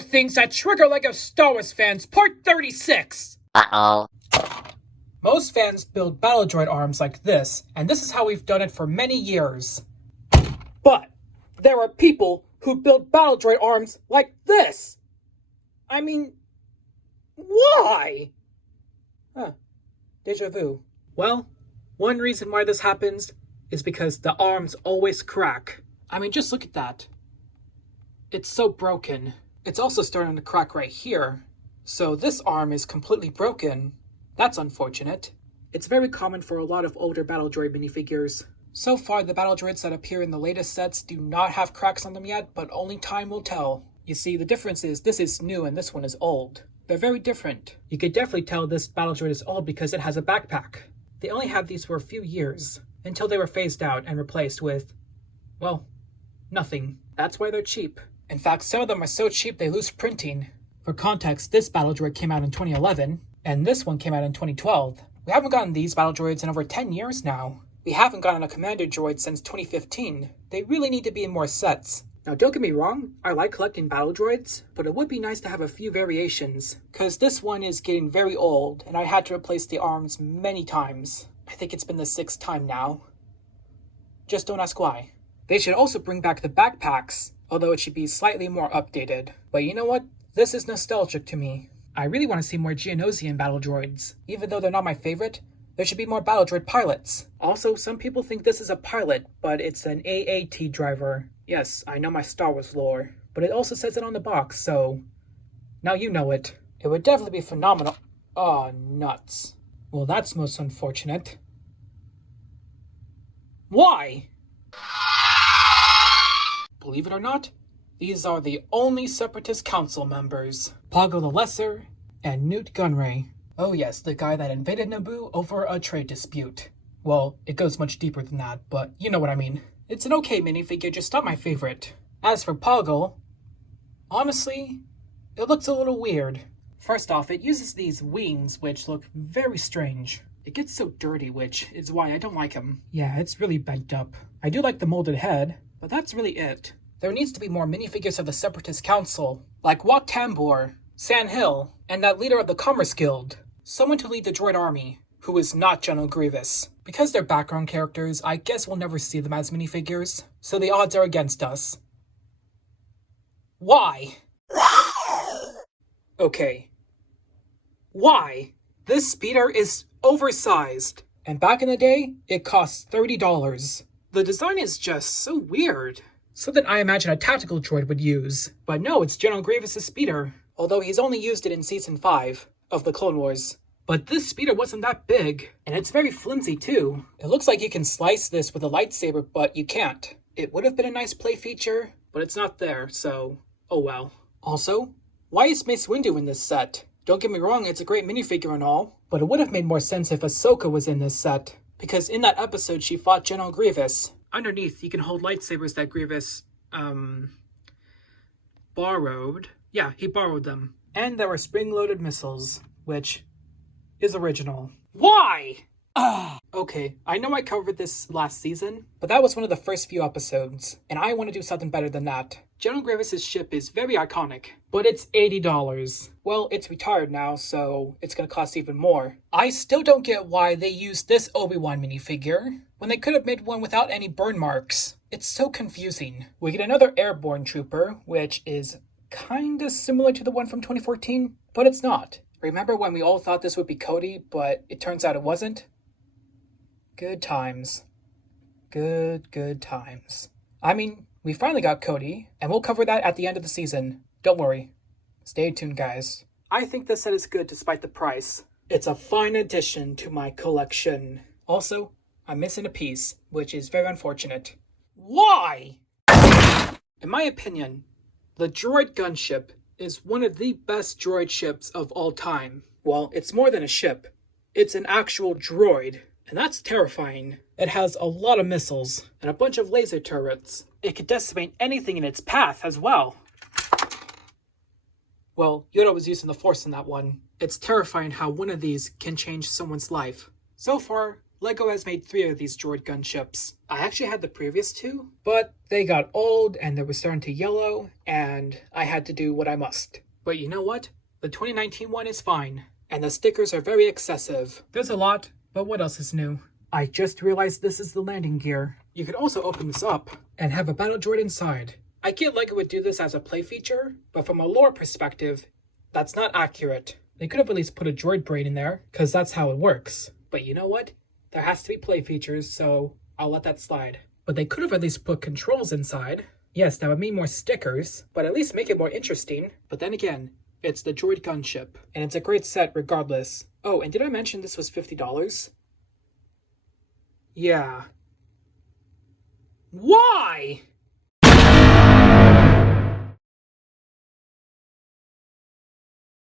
are things that trigger LEGO Star Wars fans, part 36! Uh-oh. Most fans build battle droid arms like this, and this is how we've done it for many years. But there are people who build battle droid arms like this! I mean, why? Deja vu. Well, one reason why this happens is because the arms always crack. I mean, just look at that. It's so broken. It's also starting to crack right here. So this arm is completely broken. That's unfortunate. It's very common for a lot of older battle droid minifigures. So far, the battle droids that appear in the latest sets do not have cracks on them yet, but only time will tell. You see, the difference is this is new and this one is old. They're very different. You could definitely tell this battle droid is old because it has a backpack. They only had these for a few years, until they were phased out and replaced with, well, nothing. That's why they're cheap. In fact, some of them are so cheap they lose printing. For context, this battle droid came out in 2011, and this one came out in 2012. We haven't gotten these battle droids in over 10 years now. We haven't gotten a commander droid since 2015. They really need to be in more sets. Now don't get me wrong, I like collecting battle droids, but it would be nice to have a few variations, cause this one is getting very old, and I had to replace the arms many times. I think it's been the 6th time now. Just don't ask why. They should also bring back the backpacks, although it should be slightly more updated. But you know what? This is nostalgic to me. I really want to see more Geonosian battle droids. Even though they're not my favorite, there should be more battle droid pilots. Also, some people think this is a pilot, but it's an AAT driver. Yes, I know my Star Wars lore, but it also says it on the box, so now you know it. It would definitely be phenomenal. Aw, nuts. Well, that's most unfortunate. Why? Believe it or not, these are the only Separatist council members. Poggle the Lesser and Newt Gunray. Oh yes, the guy that invaded Naboo over a trade dispute. Well, it goes much deeper than that, but you know what I mean. It's an okay minifigure, just not my favorite. As for Poggle, honestly, it looks a little weird. First off, it uses these wings, which look very strange. It gets so dirty, which is why I don't like him. Yeah, it's really bent up. I do like the molded head, but that's really it. There needs to be more minifigures of the Separatist Council, like Wat Tambor, San Hill, and that leader of the Commerce Guild. Someone to lead the droid army, who is not General Grievous. Because they're background characters, I guess we'll never see them as minifigures, so the odds are against us. Why? Okay. Why? This speeder is oversized, and back in the day, it cost $30. The design is just so weird. Something I imagine a tactical droid would use. But no, it's General Grievous' speeder. Although he's only used it in Season 5 of the Clone Wars. But this speeder wasn't that big. And it's very flimsy too. It looks like you can slice this with a lightsaber, but you can't. It would have been a nice play feature, but it's not there, so oh well. Also, why is Mace Windu in this set? Don't get me wrong, it's a great minifigure and all, but it would have made more sense if Ahsoka was in this set. Because in that episode, she fought General Grievous. Underneath, you can hold lightsabers that Grievous, borrowed. Yeah, he borrowed them. And there were spring-loaded missiles, which is original. Why? Okay, I know I covered this last season, but that was one of the first few episodes, and I want to do something better than that. General Grievous' ship is very iconic, but it's $80. Well, it's retired now, so it's gonna cost even more. I still don't get why they used this Obi-Wan minifigure when they could have made one without any burn marks. It's so confusing. We get another airborne trooper, which is kinda similar to the one from 2014, but it's not. Remember when we all thought this would be Cody, but it turns out it wasn't? Good times. Good times. I mean, we finally got Cody, and we'll cover that at the end of the season. Don't worry. Stay tuned, guys. I think this set is good despite the price. It's a fine addition to my collection. Also, I'm missing a piece, which is very unfortunate. Why? In my opinion, the Droid Gunship is one of the best droid ships of all time. Well, it's more than a ship. It's an actual droid, and that's terrifying. It has a lot of missiles and a bunch of laser turrets. It could decimate anything in its path as well. Well, Yoda was using the Force in that one. It's terrifying how one of these can change someone's life. So far, LEGO has made 3 of these Droid Gunships. I actually had the previous 2, but they got old and they were starting to yellow, and I had to do what I must. But you know what? The 2019 one is fine, and the stickers are very excessive. There's a lot, but what else is new? I just realized this is the landing gear. You could also open this up and have a battle droid inside. I get LEGO would do this as a play feature, but from a lore perspective, that's not accurate. They could have at least put a droid brain in there, because that's how it works. But you know what? There has to be play features, so I'll let that slide. But they could have at least put controls inside. Yes, that would mean more stickers, but at least make it more interesting. But then again, it's the Droid Gunship, and it's a great set regardless. Oh, and did I mention this was $50? Yeah. Why?